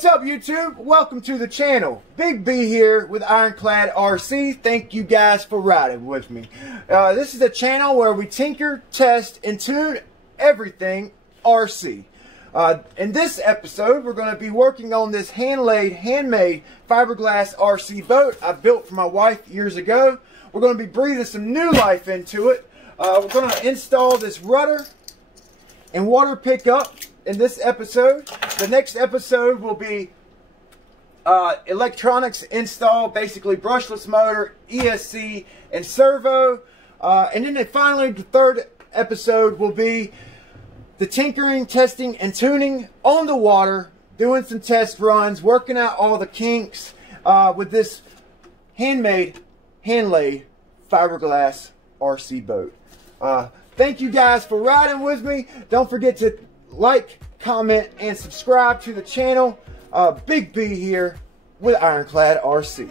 What's up, YouTube? Welcome to the channel. Big B here with Ironclad RC. Thank you guys for riding with me. This is a channel where we tinker, test, and tune everything RC. In this episode, we're going to be working on this handmade fiberglass RC boat I built for my wife years ago. We're going to be breathing some new life into it. We're going to install this rudder and water pickup in this episode. The next episode will be electronics install, basically brushless motor, ESC, and servo. And then finally, the third episode will be the tinkering, testing, and tuning on the water, doing some test runs, working out all the kinks with this handmade, hand-laid fiberglass RC boat. Thank you guys for riding with me. Don't forget to like, comment, and subscribe to the channel. Big B here with Ironclad RC.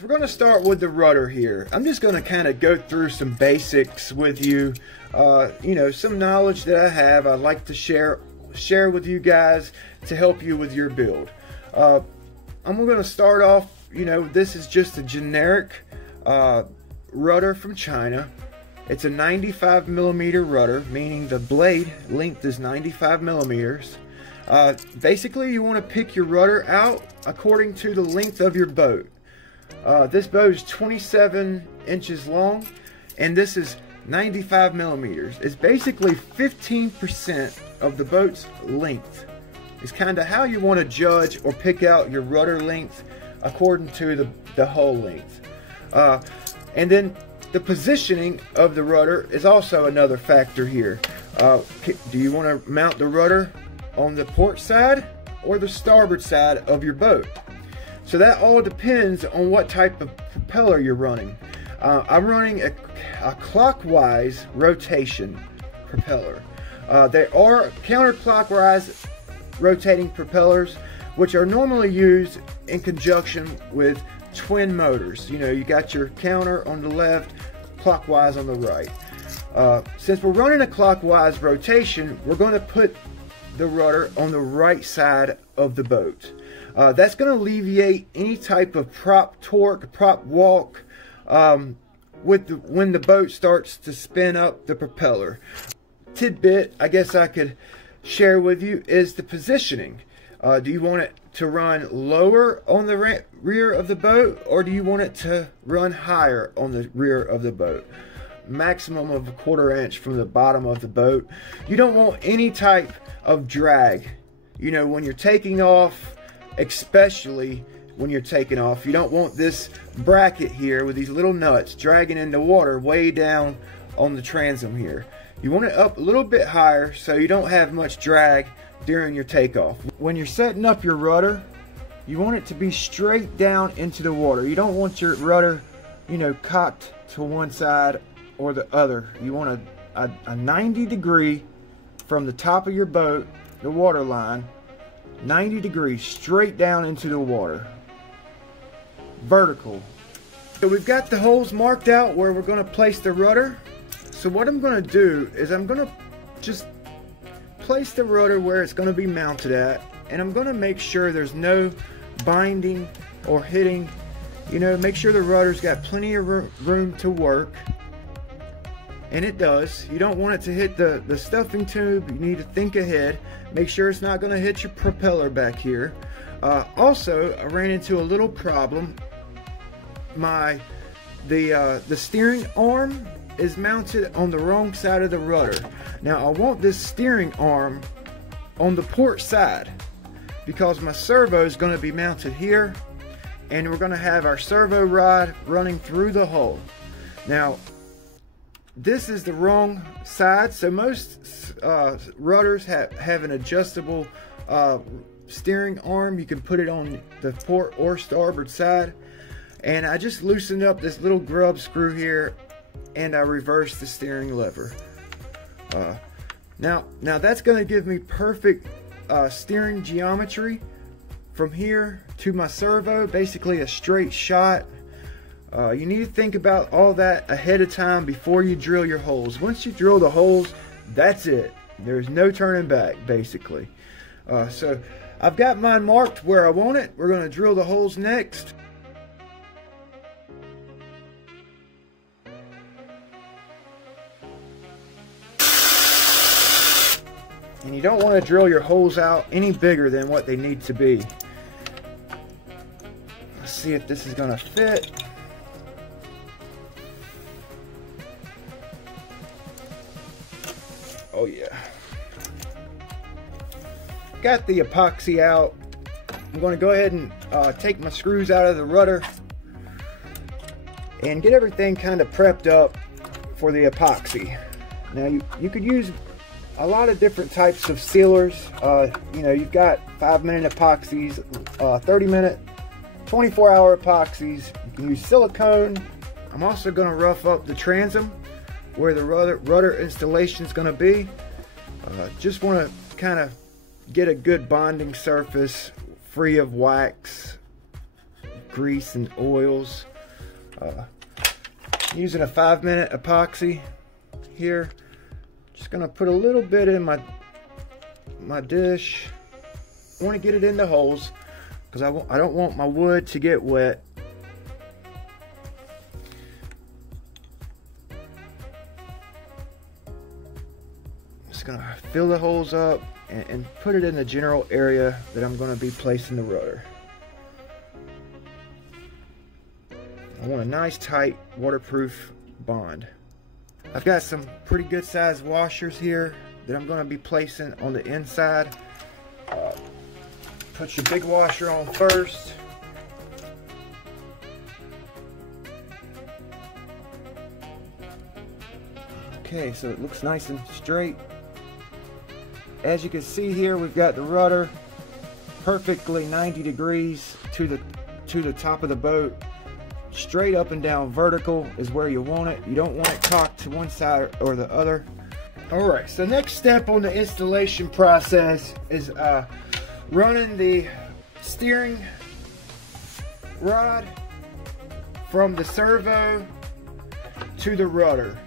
We're going to start with the rudder here. I'm just going to kind of go through some basics with you. You know, some knowledge that I have, I'd like to share with you guys to help you with your build. I'm going to start off, you know, this is just a generic rudder from China. It's a 95mm rudder, meaning the blade length is 95 millimeters. Basically, you want to pick your rudder out according to the length of your boat. This boat is 27 inches long, and this is 95 millimeters. It's basically 15% of the boat's length. It's kind of how you want to judge or pick out your rudder length according to the hull length. And then the positioning of the rudder is also another factor here. Do you want to mount the rudder on the port side or the starboard side of your boat? So that all depends on what type of propeller you're running. I'm running a clockwise rotation propeller. There are counterclockwise rotating propellers, which are normally used in conjunction with twin motors. You know, you got your counter on the left, clockwise on the right. Since we're running a clockwise rotation, we're going to put the rudder on the right side of the boat. That's going to alleviate any type of prop torque, prop walk when the boat starts to spin up the propeller. Tidbit I guess I could share with you is the positioning. Do you want it to run lower on the rear of the boat, or do you want it to run higher on the rear of the boat? Maximum of 1/4 inch from the bottom of the boat. You don't want any type of drag. You know, when you're taking off, especially when you're taking off, you don't want this bracket here with these little nuts dragging in the water way down on the transom here. You want it up a little bit higher so you don't have much drag during your takeoff. When you're setting up your rudder, you want it to be straight down into the water. You don't want your rudder, you know, cocked to one side or the other. You want a 90 degree from the top of your boat, the water line, 90 degrees straight down into the water. Vertical. So we've got the holes marked out where we're going to place the rudder. So what I'm going to do is I'm going to just place the rudder where it's going to be mounted at, and I'm going to make sure there's no binding or hitting. You know, make sure the rudder's got plenty of room to work, and it does. You don't want it to hit the stuffing tube. You need to think ahead. Make sure it's not going to hit your propeller back here. Also, I ran into a little problem. The steering arm is mounted on the wrong side of the rudder. Now I want this steering arm on the port side because my servo is going to be mounted here, and we're going to have our servo rod running through the hull. Now this is the wrong side, so most rudders have an adjustable steering arm. You can put it on the port or starboard side, and I just loosened up this little grub screw here, and I reversed the steering lever. Now that's going to give me perfect steering geometry from here to my servo, basically a straight shot. You need to think about all that ahead of time before you drill your holes. Once you drill the holes, that's it. There's no turning back, basically. So I've got mine marked where I want it. We're going to drill the holes next. And you don't want to drill your holes out any bigger than what they need to be. Let's see if this is going to fit. Oh yeah. Got the epoxy out. I'm going to go ahead and take my screws out of the rudder and get everything kind of prepped up for the epoxy. Now you could use a lot of different types of sealers. You know, you've got 5-minute epoxies, 30-minute, 24-hour epoxies. You can use silicone. I'm also going to rough up the transom where the rudder installation is going to be. Just want to kind of get a good bonding surface free of wax, grease, and oils. Using a 5-minute epoxy here. Just gonna put a little bit in my dish. I want to get it in the holes because I don't want my wood to get wet. Just gonna fill the holes up and put it in the general area that I'm going to be placing the rudder. I want a nice tight waterproof bond. I've got some pretty good sized washers here that I'm going to be placing on the inside. Put your big washer on first. Okay, so it looks nice and straight. As you can see here, we've got the rudder perfectly 90 degrees to the top of the boat. Straight up and down vertical is where you want it. You don't want it cocked to one side or the other. Alright, so next step on the installation process is running the steering rod from the servo to the rudder.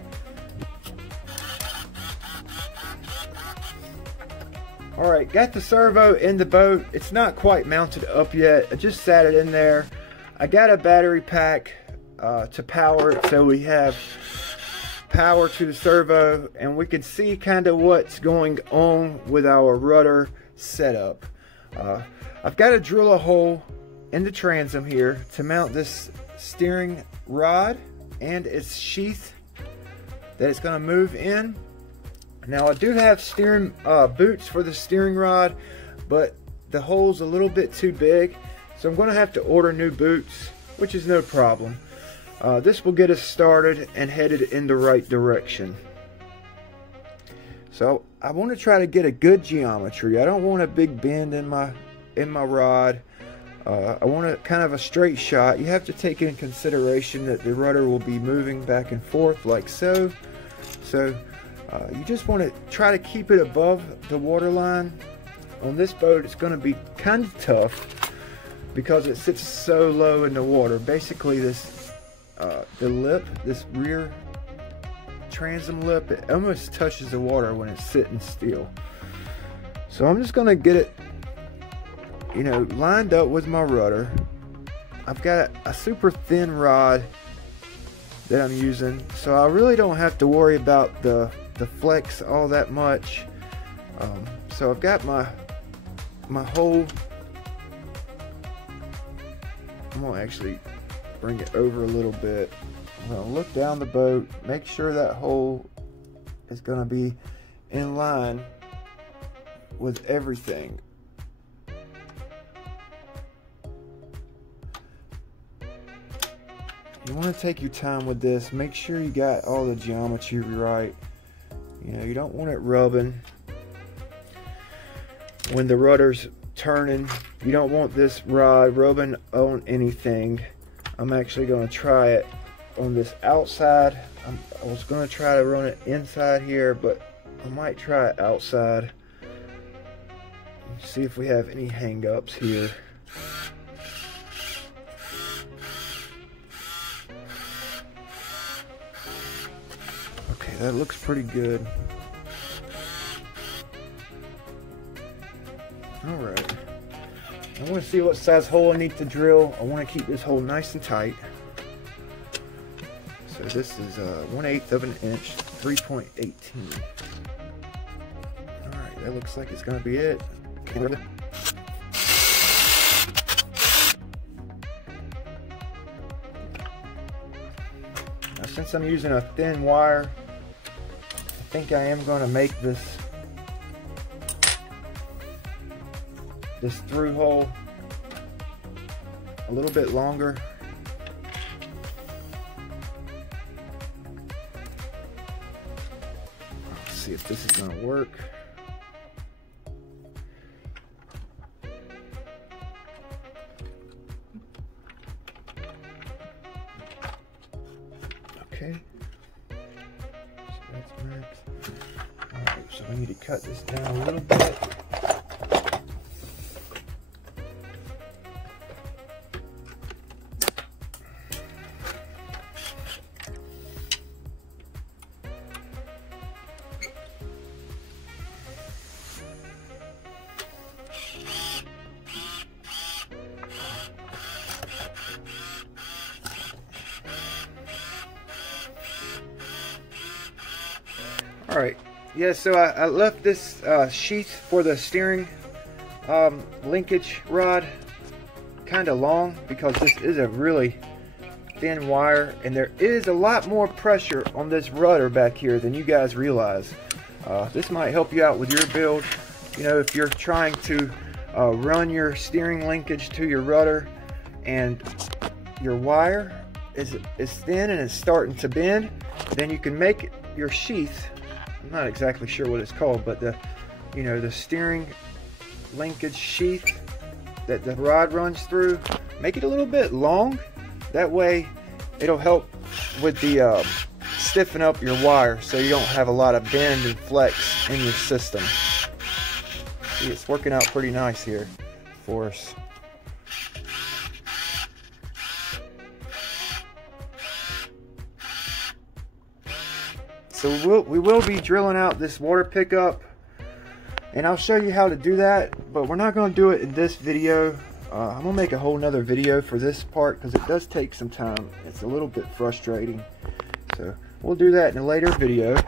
Alright, got the servo in the boat. It's not quite mounted up yet. I just sat it in there. I got a battery pack to power it, so we have power to the servo and we can see kind of what's going on with our rudder setup. I've got to drill a hole in the transom here to mount this steering rod and its sheath that it's going to move in. Now I do have steering boots for the steering rod, but the hole's a little bit too big, so I'm going to have to order new boots, which is no problem. This will get us started and headed in the right direction. So I want to try to get a good geometry. I don't want a big bend in my rod. I want a kind of a straight shot. You have to take in consideration that the rudder will be moving back and forth like so. So you just want to try to keep it above the water line. On this boat it's going to be kind of tough because it sits so low in the water. Basically this the lip, this rear transom lip, it almost touches the water when it's sitting still. So I'm just going to get it, you know, lined up with my rudder. I've got a super thin rod that I'm using, so I really don't have to worry about the flex all that much. So I've got my hole. I'm gonna actually bring it over a little bit. I'm gonna look down the boat, make sure that hole is gonna be in line with everything. You want to take your time with this. Make sure you got all the geometry right. You know, you don't want it rubbing when the rudder's turning. You don't want this rod rubbing on anything. I'm actually going to try it on this outside. I was going to try to run it inside here, but I might try it outside. See if we have any hang-ups here. Okay, that looks pretty good. Alright, want to see what size hole I need to drill. I want to keep this hole nice and tight. So this is 1/8 of an inch, 3.18. Alright, that looks like it's going to be it. Now, since I'm using a thin wire, I think I am going to make this through hole a little bit longer. Let's see if this is going to work. Okay, so that's max. Alright, so we need to cut this down a little bit. Alright, yeah, so I left this sheath for the steering linkage rod kind of long because this is a really thin wire and there is a lot more pressure on this rudder back here than you guys realize. This might help you out with your build. You know, if you're trying to run your steering linkage to your rudder and your wire is thin and it's starting to bend, then you can make your sheath, I'm not exactly sure what it's called, but the steering linkage sheath that the rod runs through, make it a little bit long. That way it'll help with the stiffen up your wire so you don't have a lot of bend and flex in your system. See, it's working out pretty nice here for us. So we will be drilling out this water pickup, and I'll show you how to do that, but we're not going to do it in this video. I'm going to make a whole nother video for this part because it does take some time. It's a little bit frustrating. So we'll do that in a later video.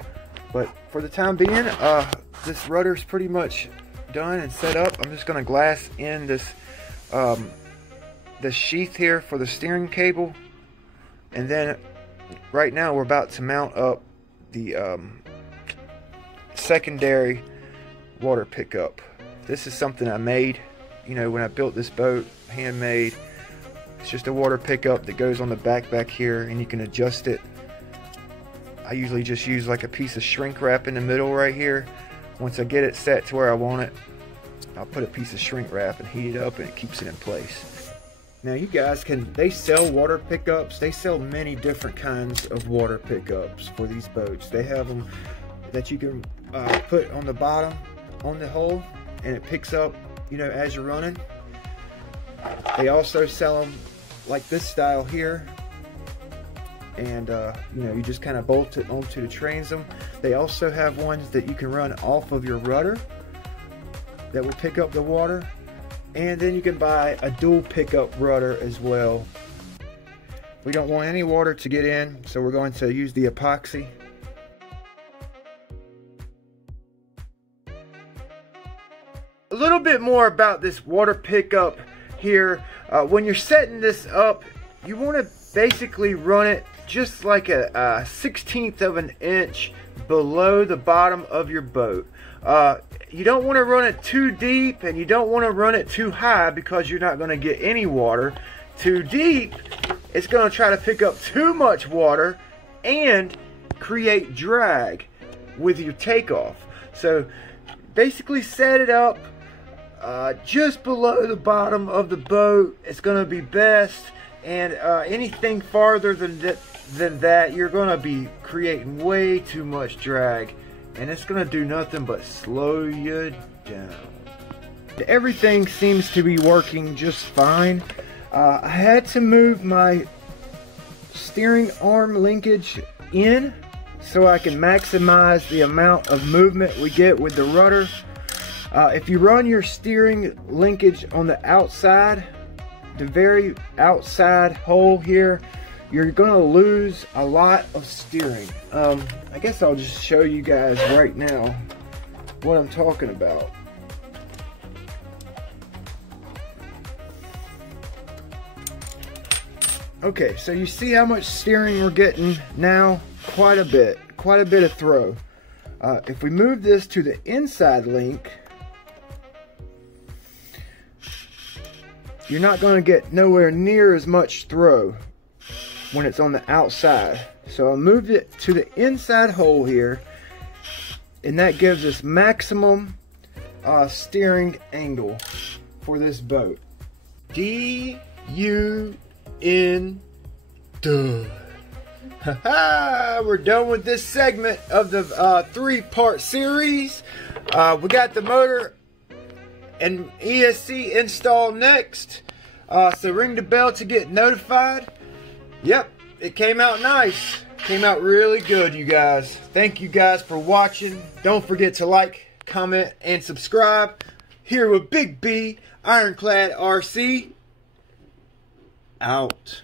But for the time being, this rudder's pretty much done and set up. I'm just going to glass in this sheath here for the steering cable. And then right now we're about to mount up the secondary water pickup. This is something I made, you know, when I built this boat, handmade. It's just a water pickup that goes on the back here, and you can adjust it. I usually just use like a piece of shrink wrap in the middle right here. Once I get it set to where I want it, I'll put a piece of shrink wrap and heat it up, and it keeps it in place. Now you guys they sell water pickups. They sell many different kinds of water pickups for these boats. They have them that you can put on the bottom on the hole, and it picks up, you know, as you're running. They also sell them like this style here, and you know, you just kind of bolt it onto the transom. They also have ones that you can run off of your rudder that will pick up the water. And then you can buy a dual pickup rudder as well. We don't want any water to get in, so we're going to use the epoxy. A little bit more about this water pickup here. When you're setting this up, you want to basically run it just like a 1/16 of an inch below the bottom of your boat. You don't want to run it too deep, and you don't want to run it too high because you're not going to get any water. Too deep, it's going to try to pick up too much water and create drag with your takeoff. So basically set it up just below the bottom of the boat. It's going to be best, and anything farther than that, you're going to be creating way too much drag, and it's going to do nothing but slow you down. Everything seems to be working just fine. I had to move my steering arm linkage in so I can maximize the amount of movement we get with the rudder. If you run your steering linkage on the outside, the very outside hole here, you're gonna lose a lot of steering. I guess I'll just show you guys right now what I'm talking about. Okay, so you see how much steering we're getting now? Quite a bit of throw. If we move this to the inside link, you're not going to get nowhere near as much throw when it's on the outside. So I moved it to the inside hole here, and that gives us maximum steering angle for this boat. D-U-N duh. We're done with this segment of the 3-part series. We got the motor and ESC install next. So ring the bell to get notified. Yep, it came out nice. Came out really good, you guys. Thank you guys for watching. Don't forget to like, comment, and subscribe. Here with Big B, Ironclad RC. Out.